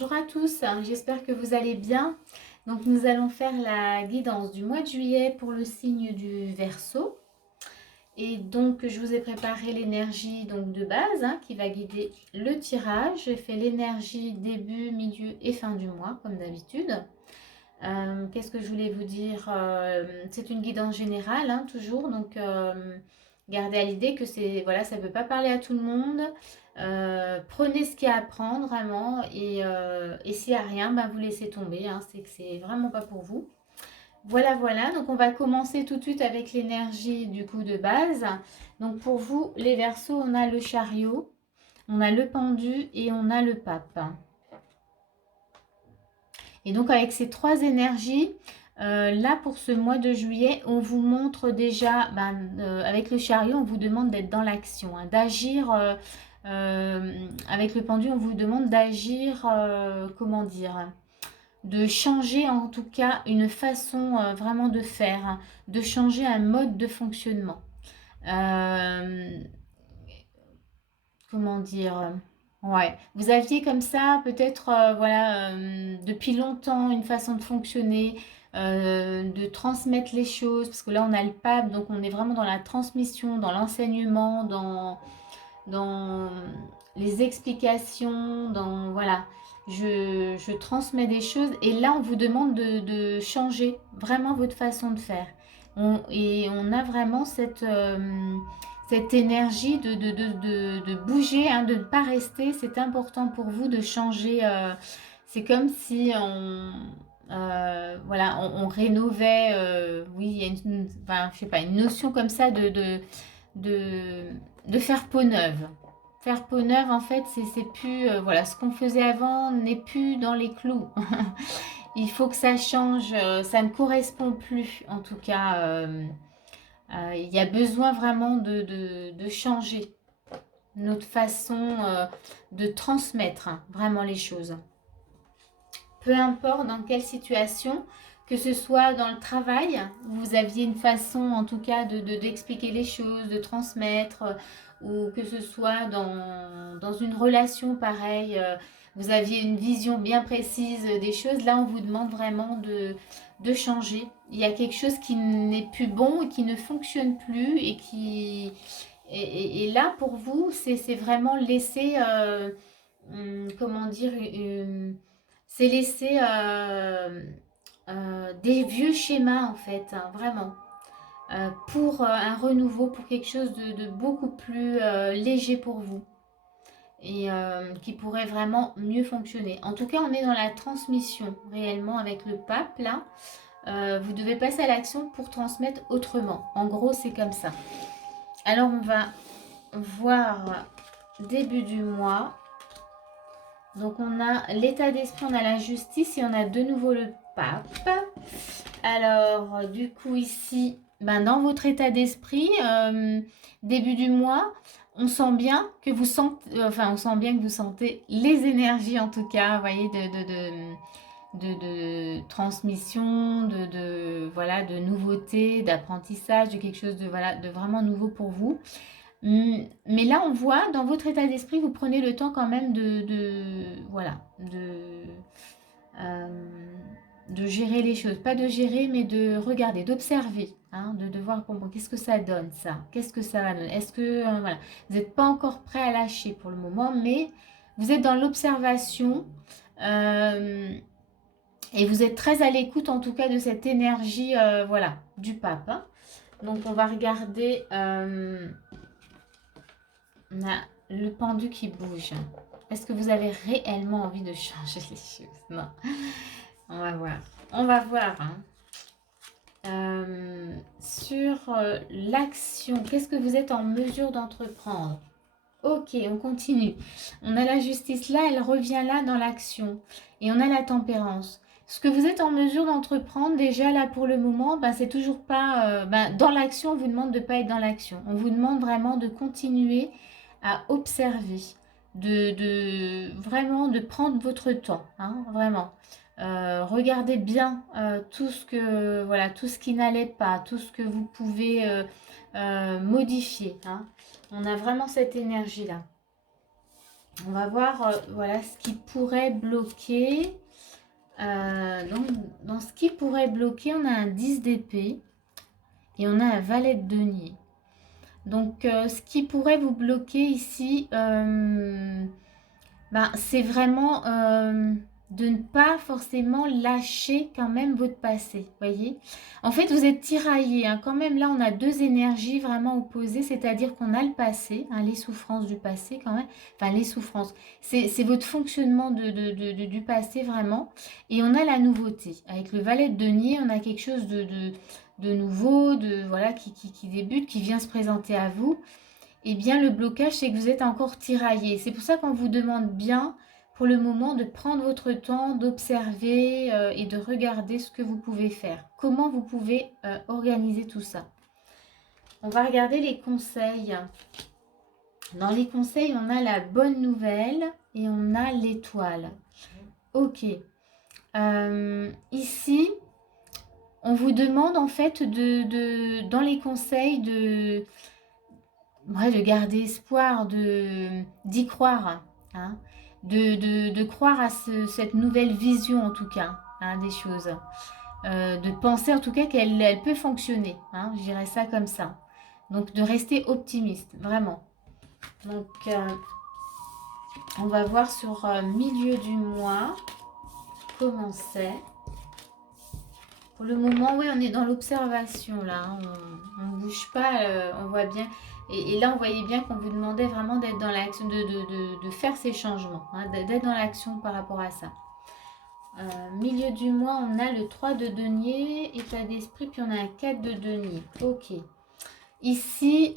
Bonjour à tous, j'espère que vous allez bien. Donc nous allons faire la guidance du mois de juillet pour le signe du Verseau. Et donc je vous ai préparé l'énergie donc de base qui va guider le tirage. J'ai fait l'énergie début, milieu et fin du mois comme d'habitude. Qu'est-ce que je voulais vous dire? C'est une guidance générale toujours, donc gardez à l'idée que voilà, ça ne peut pas parler à tout le monde. Prenez ce qu'il y a à prendre vraiment et s'il n'y a rien, vous laissez tomber, c'est que c'est vraiment pas pour vous. Voilà, voilà, donc on va commencer tout de suite avec l'énergie du coup de base. Donc pour vous, les Verseaux, on a le chariot, on a le pendu et on a le pape. Et donc avec ces trois énergies, là pour ce mois de juillet, on vous montre déjà, avec le chariot, on vous demande d'être dans l'action, d'agir. Avec le pendu, on vous demande d'agir, comment dire, de changer en tout cas une façon vraiment de faire, de changer un mode de fonctionnement. Comment dire, ouais, vous aviez comme ça peut-être voilà depuis longtemps une façon de fonctionner, de transmettre les choses parce que là on a le pape, donc on est vraiment dans la transmission, dans l'enseignement, dans les explications, dans voilà, je transmets des choses et là on vous demande de changer vraiment votre façon de faire. Et on a vraiment cette énergie de bouger, de ne pas rester. C'est important pour vous de changer. C'est comme si voilà, on rénovait. Oui, il y a enfin, je sais pas, une notion comme ça de, de faire peau neuve. Faire peau neuve, en fait, c'est plus. Voilà, ce qu'on faisait avant n'est plus dans les clous. Il faut que ça change. Ça ne correspond plus, en tout cas. Il y a besoin vraiment de changer notre façon de transmettre vraiment les choses. Peu importe dans quelle situation, que ce soit dans le travail, vous aviez une façon en tout cas d'expliquer les choses, de transmettre, ou que ce soit dans une relation pareille, vous aviez une vision bien précise des choses, là on vous demande vraiment de changer. Il y a quelque chose qui n'est plus bon et qui ne fonctionne plus et qui... Et là pour vous, c'est vraiment laisser, comment dire, c'est laisser des vieux schémas en fait, vraiment, pour un renouveau, pour quelque chose de beaucoup plus léger pour vous et qui pourrait vraiment mieux fonctionner. En tout cas, on est dans la transmission réellement avec le pape là. Vous devez passer à l'action pour transmettre autrement. En gros, c'est comme ça. Alors, on va voir début du mois. Donc on a l'état d'esprit, on a la justice et on a de nouveau le pape. Alors du coup ici, dans votre état d'esprit, début du mois, on sent bien que vous sentez, on sent bien que vous sentez les énergies en tout cas, vous voyez, de transmission, voilà, de nouveauté, d'apprentissage, de quelque chose de voilà, de vraiment nouveau pour vous. Mais là, on voit, dans votre état d'esprit, vous prenez le temps quand même voilà, euh, de gérer les choses. Pas de gérer, mais de regarder, d'observer, de voir qu'est-ce que ça donne, ça. Qu'est-ce que ça va donner. Est-ce que, voilà, vous n'êtes pas encore prêt à lâcher pour le moment, mais vous êtes dans l'observation et vous êtes très à l'écoute, en tout cas, de cette énergie, voilà, du pape. Donc, on va regarder... on a le pendu qui bouge. Est-ce que vous avez réellement envie de changer les choses? Non. On va voir. On va voir. Sur l'action, qu'est-ce que vous êtes en mesure d'entreprendre? Ok, on continue. On a la justice là, elle revient là dans l'action. Et on a la tempérance. Ce que vous êtes en mesure d'entreprendre déjà là pour le moment, c'est toujours pas... dans l'action, on vous demande de ne pas être dans l'action. On vous demande vraiment de continuer à observer, vraiment de prendre votre temps, vraiment. Regardez bien tout ce que voilà, tout ce qui n'allait pas, tout ce que vous pouvez modifier. On a vraiment cette énergie là. On va voir voilà ce qui pourrait bloquer. Donc, dans ce qui pourrait bloquer, on a un 10 d'épée et on a un valet de denier. Donc, ce qui pourrait vous bloquer ici, ben, c'est vraiment de ne pas forcément lâcher quand même votre passé, voyez. En fait, vous êtes tiraillé, hein. Quand même, là, on a deux énergies vraiment opposées, c'est-à-dire qu'on a le passé, hein, les souffrances du passé quand même, enfin les souffrances, c'est votre fonctionnement du passé vraiment, et on a la nouveauté. Avec le valet de denier, on a quelque chose de nouveau, voilà, qui débute, qui vient se présenter à vous. Eh bien, le blocage, c'est que vous êtes encore tiraillé. C'est pour ça qu'on vous demande bien, pour le moment, de prendre votre temps, d'observer et de regarder ce que vous pouvez faire. Comment vous pouvez organiser tout ça. On va regarder les conseils. Dans les conseils, on a la bonne nouvelle et on a l'étoile. Ok. Ici, on vous demande en fait dans les conseils de garder espoir, d'y croire, hein, de croire à cette nouvelle vision en tout cas, hein, des choses, de penser en tout cas qu'elle peut fonctionner, hein, je dirais ça comme ça. Donc de rester optimiste, vraiment. Donc on va voir sur milieu du mois comment c'est. Pour le moment, oui, on est dans l'observation là, hein, on ne bouge pas, on voit bien. Et là, on voyait bien qu'on vous demandait vraiment d'être dans l'action, de faire ces changements, hein, d'être dans l'action par rapport à ça. Milieu du mois, on a le 3 de denier, état d'esprit, puis on a un 4 de denier. Ok. Ici,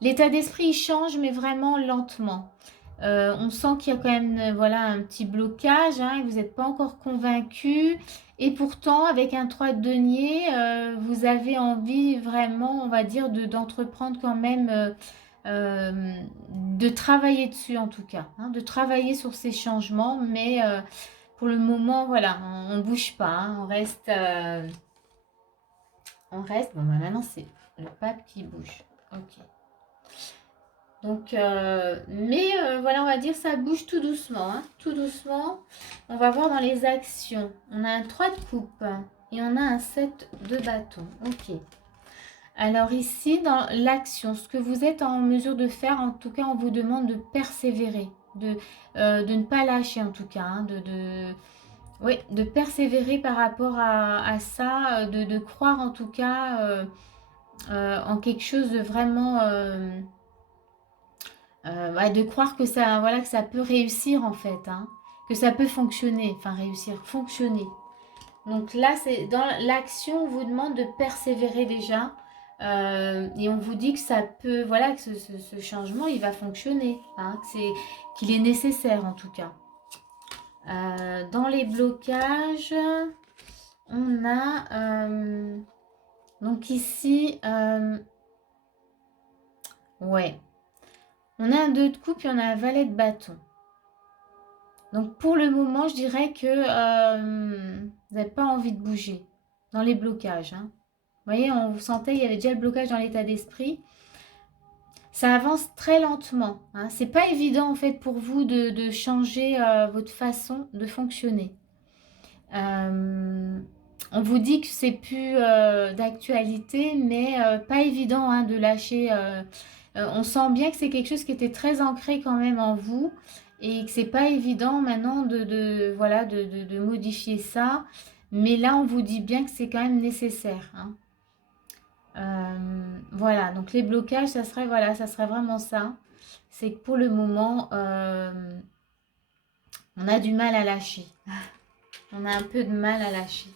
l'état d'esprit, il change, mais vraiment lentement. On sent qu'il y a quand même voilà, un petit blocage, hein, et vous n'êtes pas encore convaincu. Et pourtant, avec un 3 de denier, vous avez envie vraiment, on va dire, d'entreprendre quand même, de travailler dessus en tout cas, hein, de travailler sur ces changements. Mais pour le moment, voilà, on ne bouge pas, hein, on reste... Bon, bah, maintenant, c'est le pape qui bouge. Ok. Donc, voilà, on va dire ça bouge tout doucement, hein, tout doucement. On va voir dans les actions. On a un 3 de coupe et on a un 7 de bâton. Ok. Alors ici, dans l'action, ce que vous êtes en mesure de faire, en tout cas, on vous demande de persévérer, de ne pas lâcher en tout cas, hein, oui, de persévérer par rapport à ça, de croire en tout cas en quelque chose de vraiment... ouais, de croire que ça, voilà, que ça peut réussir en fait, hein, que ça peut fonctionner, enfin réussir, fonctionner. Donc là, c'est dans l'action, on vous demande de persévérer déjà, et on vous dit que ça peut, voilà, que ce changement, il va fonctionner, hein, qu'il est nécessaire en tout cas. Dans les blocages, on a donc ici, ouais. On a un 2 de coupe et on a un valet de bâton. Donc pour le moment, je dirais que vous n'avez pas envie de bouger dans les blocages, hein. Vous voyez, on vous sentait, il y avait déjà le blocage dans l'état d'esprit. Ça avance très lentement, hein. C'est pas évident en fait pour vous de changer votre façon de fonctionner. On vous dit que c'est plus d'actualité, mais pas évident, hein, de lâcher. On sent bien que c'est quelque chose qui était très ancré quand même en vous et que c'est pas évident maintenant voilà, de modifier ça. Mais là, on vous dit bien que c'est quand même nécessaire, hein. Voilà, donc les blocages, ça serait, voilà, ça serait vraiment ça. C'est que pour le moment, on a du mal à lâcher. On a un peu de mal à lâcher.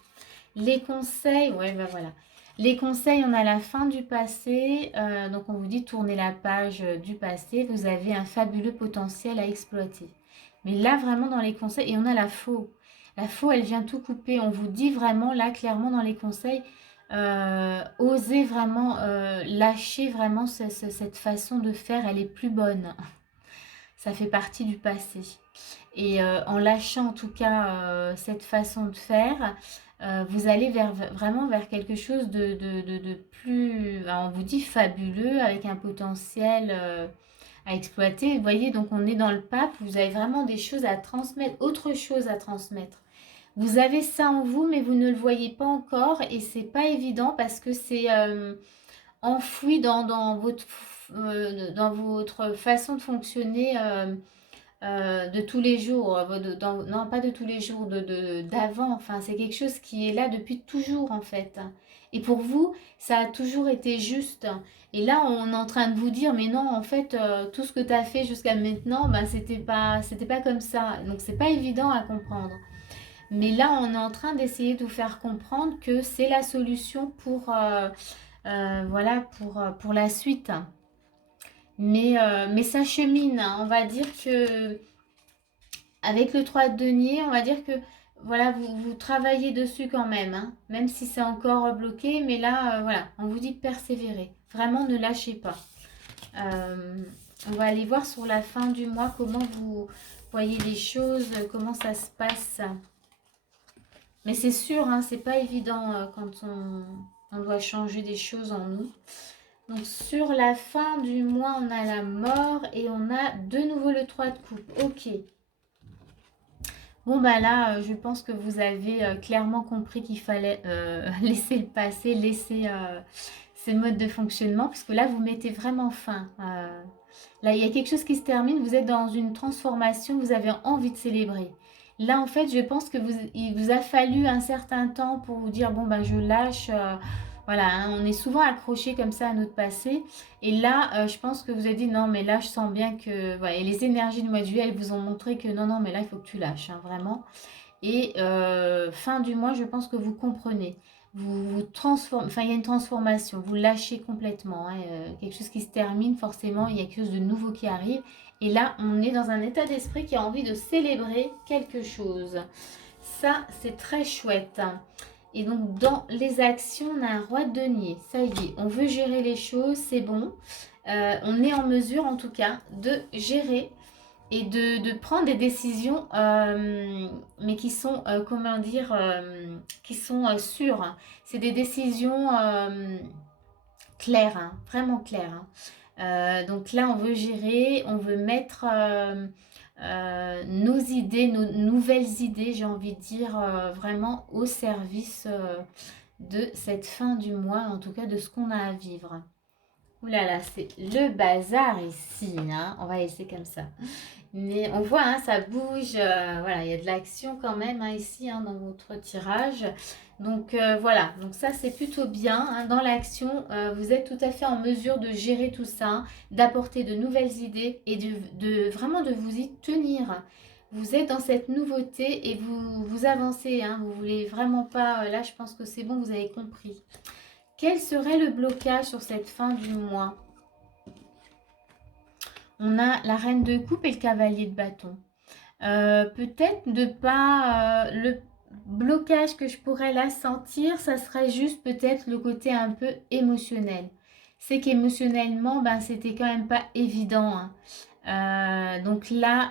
Les conseils, ouais, ben voilà. Les conseils, on a la fin du passé. Donc, on vous dit tournez la page du passé. Vous avez un fabuleux potentiel à exploiter. Mais là, vraiment, dans les conseils, et on a la faux. La faux, elle vient tout couper. On vous dit vraiment, là, clairement, dans les conseils, osez vraiment lâcher vraiment cette façon de faire. Elle est plus bonne. Ça fait partie du passé. Et en lâchant en tout cas cette façon de faire, vous allez vraiment vers quelque chose de plus, on vous dit fabuleux, avec un potentiel à exploiter. Vous voyez, donc on est dans le pape, vous avez vraiment des choses à transmettre, autre chose à transmettre. Vous avez ça en vous, mais vous ne le voyez pas encore et c'est pas évident parce que c'est enfoui dans votre façon de fonctionner de tous les jours, non pas de tous les jours, d'avant, enfin c'est quelque chose qui est là depuis toujours en fait. Et pour vous, ça a toujours été juste. Et là, on est en train de vous dire, mais non, en fait, tout ce que tu as fait jusqu'à maintenant, ben, c'était pas comme ça. Donc, c'est pas évident à comprendre. Mais là, on est en train d'essayer de vous faire comprendre que c'est la solution voilà, pour la suite. Mais ça chemine, hein. On va dire que avec le 3 de denier, on va dire que voilà, vous travaillez dessus quand même, hein, même si c'est encore bloqué. Mais là, voilà, on vous dit de persévérer. Vraiment, ne lâchez pas. On va aller voir sur la fin du mois comment vous voyez les choses, comment ça se passe. Mais c'est sûr, hein, c'est pas évident quand on doit changer des choses en nous. Donc sur la fin du mois, on a la mort et on a de nouveau le 3 de coupe. Ok. Bon bah là, je pense que vous avez clairement compris qu'il fallait laisser le passé, laisser ces modes de fonctionnement, parce que là, vous mettez vraiment fin. Là, il y a quelque chose qui se termine, vous êtes dans une transformation, vous avez envie de célébrer. Là, en fait, je pense que il vous a fallu un certain temps pour vous dire, bon, ben, je lâche. Voilà, hein, on est souvent accroché comme ça à notre passé. Et là, je pense que vous avez dit, non, mais là, je sens bien que... Voilà, et les énergies du mois de juillet, elles vous ont montré que non, non, mais là, il faut que tu lâches, hein, vraiment. Et fin du mois, je pense que vous comprenez. Vous transformez, enfin, il y a une transformation, vous lâchez complètement, hein, quelque chose qui se termine, forcément, il y a quelque chose de nouveau qui arrive. Et là, on est dans un état d'esprit qui a envie de célébrer quelque chose. Ça, c'est très chouette. Et donc, dans les actions, on a un roi de denier. Ça y est, on veut gérer les choses, c'est bon. On est en mesure, en tout cas, de gérer et de prendre des décisions, mais qui sont, comment dire, qui sont sûres. C'est des décisions claires, hein, vraiment claires, hein. Donc là, on veut gérer, on veut mettre nos idées, nos nouvelles idées, j'ai envie de dire, vraiment au service de cette fin du mois, en tout cas de ce qu'on a à vivre. Ouh là là, c'est le bazar ici, hein. On va laisser comme ça. Mais on voit, hein, ça bouge. Voilà, il y a de l'action quand même, hein, ici, hein, dans votre tirage. Donc voilà, donc ça c'est plutôt bien, hein. Dans l'action, vous êtes tout à fait en mesure de gérer tout ça, hein, d'apporter de nouvelles idées et vraiment de vous y tenir. Vous êtes dans cette nouveauté et vous avancez, hein. Vous voulez vraiment pas... là, je pense que c'est bon, vous avez compris. Quel serait le blocage sur cette fin du mois? On a la reine de coupe et le cavalier de bâton. Peut-être de pas... le blocage que je pourrais là sentir, ça serait juste peut-être le côté un peu émotionnel. C'est qu'émotionnellement, ben, c'était quand même pas évident, hein. Donc là,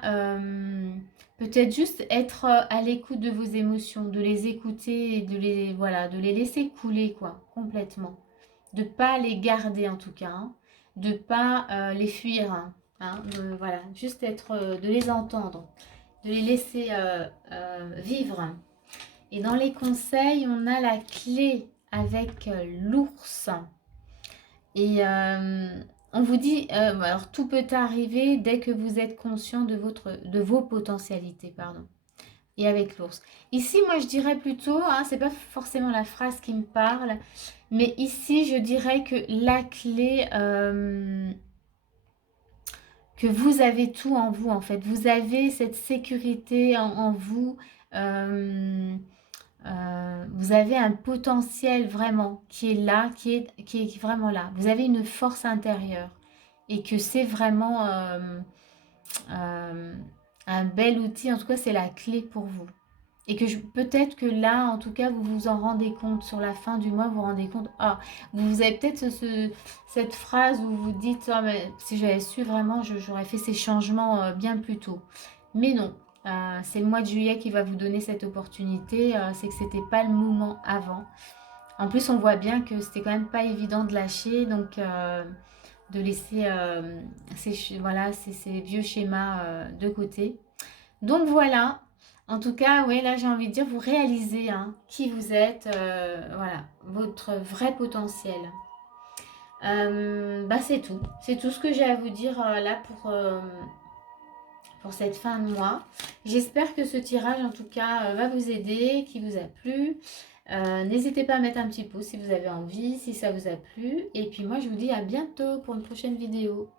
peut-être juste être à l'écoute de vos émotions, de les écouter et voilà, de les laisser couler, quoi, complètement. De pas les garder en tout cas, hein. De pas les fuir, hein. Voilà, juste de les entendre, de les laisser vivre. Et dans les conseils, on a la clé avec l'ours. Et on vous dit, alors tout peut arriver dès que vous êtes conscient de vos potentialités, pardon. Et avec l'ours. Ici, moi, je dirais plutôt, hein, c'est pas forcément la phrase qui me parle, mais ici, je dirais que la clé, que vous avez tout en vous, en fait. Vous avez cette sécurité en vous. Vous avez un potentiel vraiment qui est là, qui est vraiment là. Vous avez une force intérieure et que c'est vraiment euh, un bel outil. En tout cas, c'est la clé pour vous. Et que peut-être que là, en tout cas, vous vous en rendez compte. Sur la fin du mois, vous vous rendez compte. Ah, vous avez peut-être cette phrase où vous dites, ah, mais si j'avais su vraiment, j'aurais fait ces changements bien plus tôt. Mais non, c'est le mois de juillet qui va vous donner cette opportunité. C'est que c'était pas le moment avant. En plus, on voit bien que c'était quand même pas évident de lâcher. Donc de laisser voilà, ces vieux schémas de côté. Donc voilà, en tout cas, oui, là j'ai envie de dire, vous réalisez hein, qui vous êtes, voilà, votre vrai potentiel. Bah c'est tout ce que j'ai à vous dire là pour cette fin de mois. J'espère que ce tirage en tout cas va vous aider, qui vous a plu. N'hésitez pas à mettre un petit pouce si vous avez envie, si ça vous a plu. Et puis moi je vous dis à bientôt pour une prochaine vidéo.